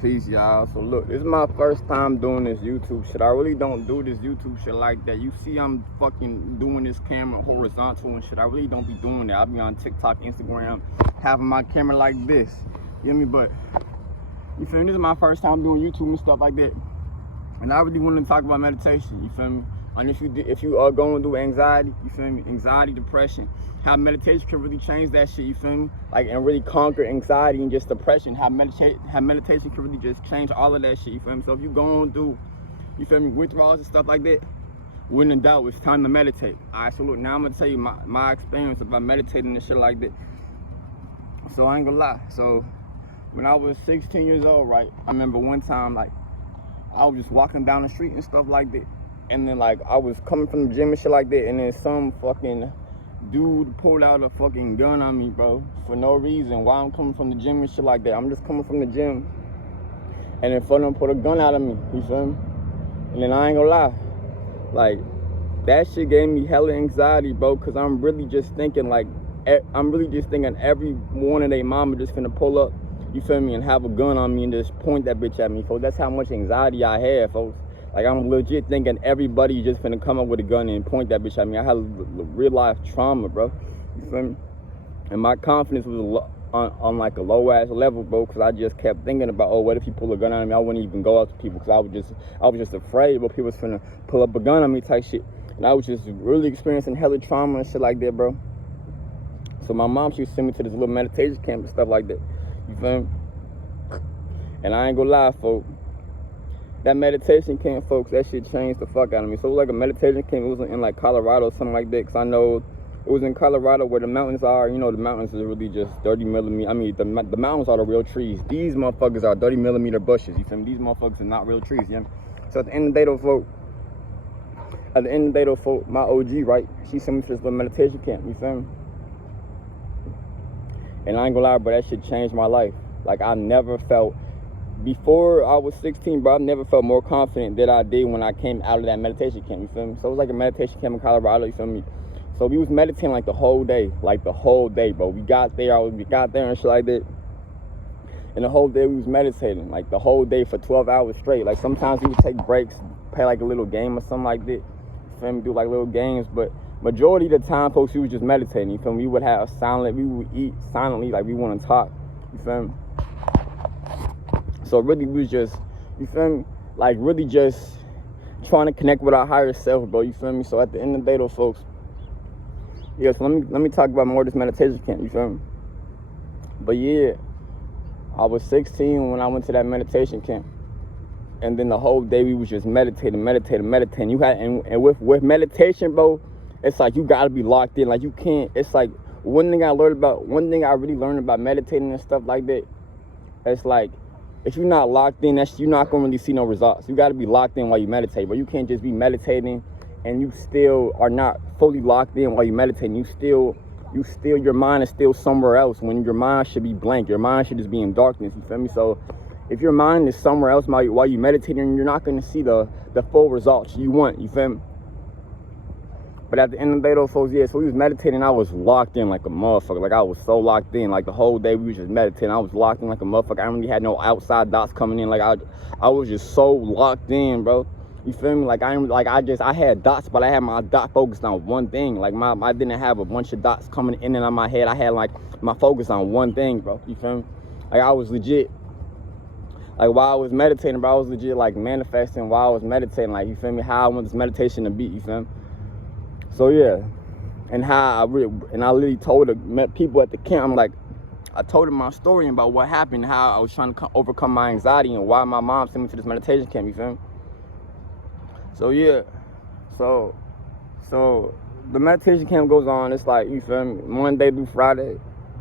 Peace, y'all. So look, this is my first time doing this YouTube shit. I really don't do this YouTube shit like that. You see I'm fucking doing this camera horizontal and shit. I really don't be doing that. I be on TikTok, Instagram, having my camera like this. You feel me? But, you feel me? This is my first time doing YouTube and stuff like that. And I really want to talk about meditation, you feel me? And if you are going through anxiety, you feel me? Anxiety, depression, how meditation can really change that shit, you feel me? Like, and really conquer anxiety and just depression, how meditation can really just change all of that shit, you feel me? So if you going through, you feel me, withdrawals and stuff like that, when in doubt, it's time to meditate. All right, so look, now I'm gonna tell you my experience about meditating and shit like that. So I ain't gonna lie. So when I was 16 years old, right, I remember one time, like, I was just walking down the street and stuff like that. And then, like, I was coming from the gym and shit like that. And then some fucking dude pulled out a fucking gun on me, bro. For no reason. Why I'm coming from the gym and shit like that. I'm just coming from the gym. And then for them put a gun out of me. You feel me? And then I ain't gonna lie. Like, that shit gave me hella anxiety, bro. Because I'm really just thinking, like, every morning they mama just finna pull up. You feel me? And have a gun on me and just point that bitch at me, folks. That's how much anxiety I had, folks. Like, I'm legit thinking everybody just finna come up with a gun and point that bitch at me. I had real life trauma, bro. You feel me? And my confidence was on like a low ass level, bro, because I just kept thinking about, oh, what if he pull a gun on me? I wouldn't even go out to people because I was just afraid, but people was finna pull up a gun on me type shit. And I was just really experiencing hella trauma and shit like that, bro. So my mom, she would send me to this little meditation camp and stuff like that. You feel me? And I ain't gonna lie, folks. That meditation camp, folks, that shit changed the fuck out of me. So it was like a meditation camp. It was in like Colorado or something like that. Because I know it was in Colorado where the mountains are. You know, the mountains is really just 30 millimeter. I mean, the mountains are the real trees. These motherfuckers are 30 millimeter bushes. You feel me? These motherfuckers are not real trees, you know? So at the end of the day, though, folks, my OG, right? She sent me to this little meditation camp. You feel me? And I ain't gonna lie, but that shit changed my life. Like, I never felt, before I was 16, bro, I never felt more confident than I did when I came out of that meditation camp, you feel me? So it was like a meditation camp in Colorado, you feel me? So we was meditating like the whole day, bro. We got there and shit like that. And the whole day we was meditating, like the whole day for 12 hours straight. Like, sometimes we would take breaks, play like a little game or something like that. You feel me? Do like little games, but majority of the time, folks, we was just meditating, you feel me? We would eat silently, like we want to talk, you feel me? So really, we was just, you feel me? Like, really just trying to connect with our higher self, bro, you feel me? So at the end of the day, though, folks, yeah, so let me talk about more of this meditation camp, you feel me? But yeah, I was 16 when I went to that meditation camp. And then the whole day we was just meditating. You had, and with meditation, bro, it's like you gotta be locked in. Like, you can't, it's like one thing I really learned about meditating and stuff like that, it's like, if you're not locked in, you're not gonna really see no results. You gotta be locked in while you meditate, but you can't just be meditating and you still are not fully locked in while you meditating. Your mind is still somewhere else when your mind should be blank. Your mind should just be in darkness, you feel me? So if your mind is somewhere else while you're meditating, you're not gonna see the full results you want, you feel me? But at the end of the day, though, folks, yeah, so we was meditating. I was locked in like a motherfucker. Like, I was so locked in. Like, the whole day we was just meditating. I was locked in like a motherfucker. I really had no outside dots coming in. Like, I was just so locked in, bro. You feel me? Like, I had dots, but I had my dot focused on one thing. Like, I didn't have a bunch of dots coming in and out of my head. I had, like, my focus on one thing, bro. You feel me? Like, I was legit. Like, while I was meditating, bro, I was legit, like, manifesting while I was meditating. Like, you feel me? How I want this meditation to be, you feel me? So yeah, and I literally told the people at the camp, I told them my story about what happened, how I was trying to overcome my anxiety and why my mom sent me to this meditation camp, you feel me? So yeah, so the meditation camp goes on, it's like, you feel me, Monday through Friday,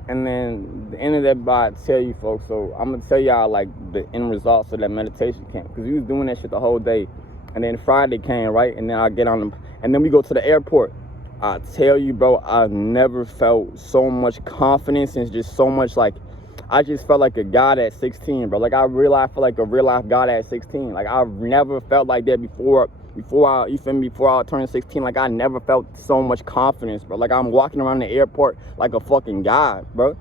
and then the end of that, I tell you folks, so I'm gonna tell y'all like the end results of that meditation camp, because we was doing that shit the whole day. And then Friday came, right? And then I get on them. And then we go to the airport. I tell you, bro, I've never felt so much confidence and just so much, like, I just felt like a god at 16, bro. Like, I feel like a real life god at 16. Like, I've never felt like that before I turned 16. Like, I never felt so much confidence, bro. Like, I'm walking around the airport like a fucking god, bro.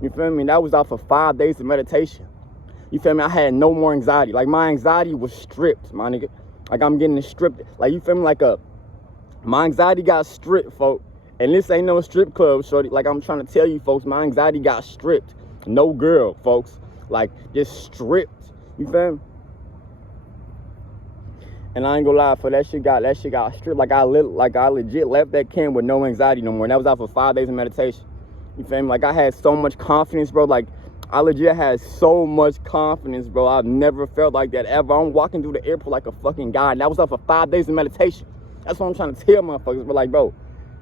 You feel me? That was off of 5 days of meditation. You feel me? I had no more anxiety. Like, my anxiety was stripped, my nigga. Like, I'm getting it stripped. Like, you feel me? Like, my anxiety got stripped, folks. And this ain't no strip club, shorty. Like, I'm trying to tell you, folks, my anxiety got stripped. No girl, folks. Like, just stripped. You feel me? And I ain't gonna lie, for that shit got stripped. Like, I legit left that camp with no anxiety no more. And that was after 5 days of meditation. You feel me? Like, I had so much confidence, bro. Like, I legit had so much confidence, bro. I've never felt like that ever. I'm walking through the airport like a fucking god. And that was after 5 days of meditation. That's what I'm trying to tell motherfuckers. But like, bro,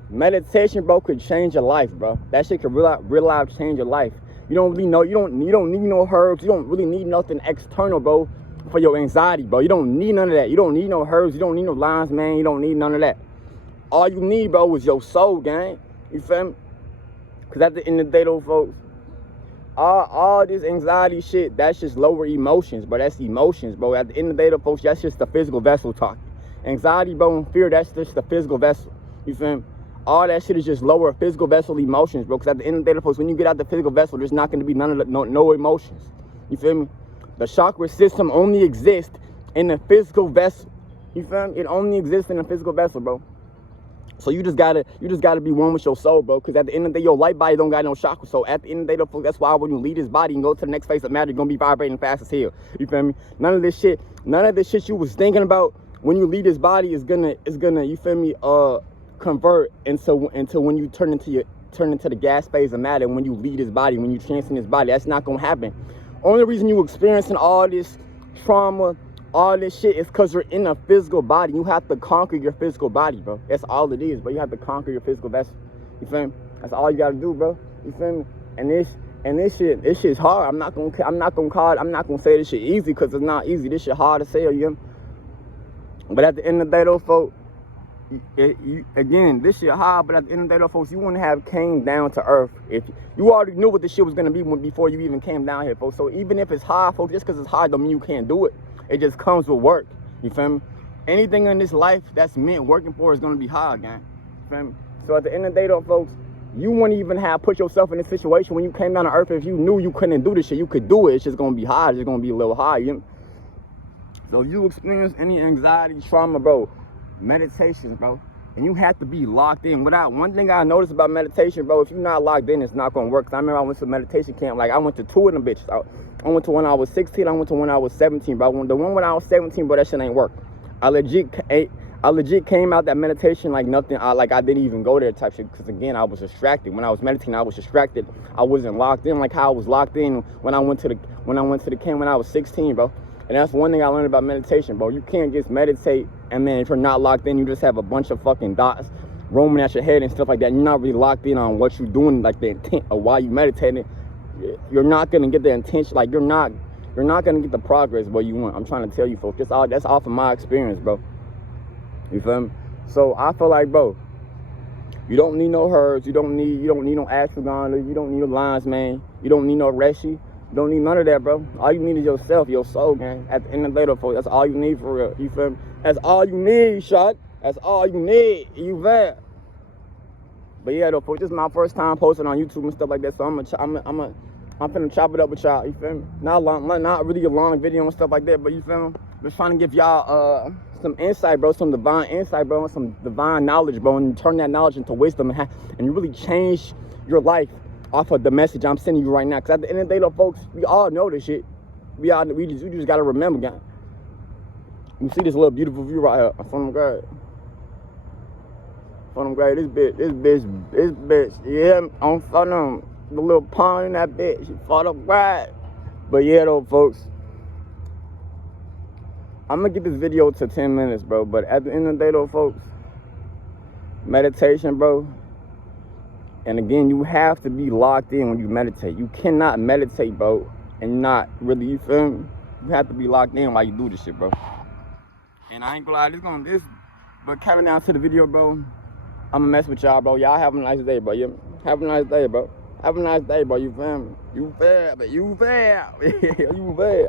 meditation, bro, could change your life, bro. That shit could real life change your life. You don't really know. You don't need no herbs. You don't really need nothing external, bro, for your anxiety, bro. You don't need none of that. You don't need no herbs. You don't need no lines, man. You don't need none of that. All you need, bro, is your soul, gang. You feel me? Because at the end of the day, though, folks, all this anxiety shit, that's just lower emotions, bro. That's emotions, bro. At the end of the day, though, folks, that's just the physical vessel talking. Anxiety, bro, and fear, that's just the physical vessel. You feel me? All that shit is just lower physical vessel emotions, bro. Because at the end of the day, though, folks, when you get out the physical vessel, there's not going to be none of the, no emotions. You feel me? The chakra system only exists in the physical vessel. You feel me? It only exists in the physical vessel, bro. So you just gotta be one with your soul, bro. Because at the end of the day, your light body don't got no chakra. So at the end of the day, though, that's why when you leave this body and go to the next phase of matter, you're gonna be vibrating fast as hell. You feel me? None of this shit you was thinking about when you leave this body is gonna, you feel me, convert into when you turn into the gas phase of matter. When you leave this body, when you transcend this body, that's not gonna happen. Only reason you experiencing all this trauma, all this shit is because you're in a physical body. You have to conquer your physical body, bro. That's all it is, bro. You have to conquer your physical vessel. You feel me? That's all you gotta do, bro. You feel me? And this shit's hard. I'm not gonna say this shit easy because it's not easy. This shit hard to say, you know? But at the end of the day, though, folks, again, this shit hard. But at the end of the day, though, folks, you wouldn't have came down to earth if you already knew what this shit was gonna be before you even came down here, folks. So even if it's hard, folks, just because it's hard don't mean you can't do it. It just comes with work. You feel me? Anything in this life that's meant working for is gonna be hard, gang. You feel me? So at the end of the day, though, folks, you wouldn't even have put yourself in this situation when you came down to earth if you knew you couldn't do this shit. You could do it. It's just gonna be hard. It's just gonna be a little hard. You know? So if you experience any anxiety, trauma, bro, meditation, bro, and you have to be locked in. One thing I noticed about meditation, bro, if you're not locked in, it's not gonna work. Cause I remember I went to a meditation camp. Like, I went to 2 of them bitches. I went to when I was 16. I went to when I was 17, bro. The one when I was 17, bro, that shit ain't work. I legit came out that meditation like nothing. I didn't even go there type shit. Cause again, I was distracted. When I was meditating, I was distracted. I wasn't locked in like how I was locked in when I went to the camp when I was 16, bro. And that's one thing I learned about meditation, bro. You can't just meditate and then if you're not locked in, you just have a bunch of fucking dots roaming at your head and stuff like that. You're not really locked in on what you're doing, like the intent of why you meditating. You're not gonna get the intention, like you're not gonna get the progress what you want. I'm trying to tell you, folks. That's off of my experience, bro. You feel me? So I feel like, bro, you don't need no herbs. You don't need no ashwagandha. You don't need no lines, man. You don't need no reishi. You don't need none of that, bro. All you need is yourself, your soul, gang. At the end of the day, though, folks, that's all you need for real. You feel me? That's all you need, shot. That's all you need. You there? But yeah, though, folks, this is my first time posting on YouTube and stuff like that. So I'm finna chop it up with y'all. You feel me? Not really a long video and stuff like that, but you feel me? Just trying to give y'all some insight, bro, some divine insight, bro, and some divine knowledge, bro, and you turn that knowledge into wisdom and you really change your life off of the message I'm sending you right now. Because at the end of the day, though, folks, we all know this shit. We just got to remember, guys. You see this little beautiful view right here. From the grade. This bitch, yeah, on front of the little pond in that bitch. She fought up right. But yeah, though, folks, I'm going to get this video to 10 minutes, bro. But at the end of the day, though, folks, meditation, bro. And again, you have to be locked in when you meditate. You cannot meditate, bro, and not really, you feel me? You have to be locked in while you do this shit, bro. And I ain't gonna lie, but coming down to the video, bro, I'ma mess with y'all, bro. Y'all have a nice day, bro. Have a nice day, bro. Have a nice day, bro. You feel me? You fair, but you fair. You fair.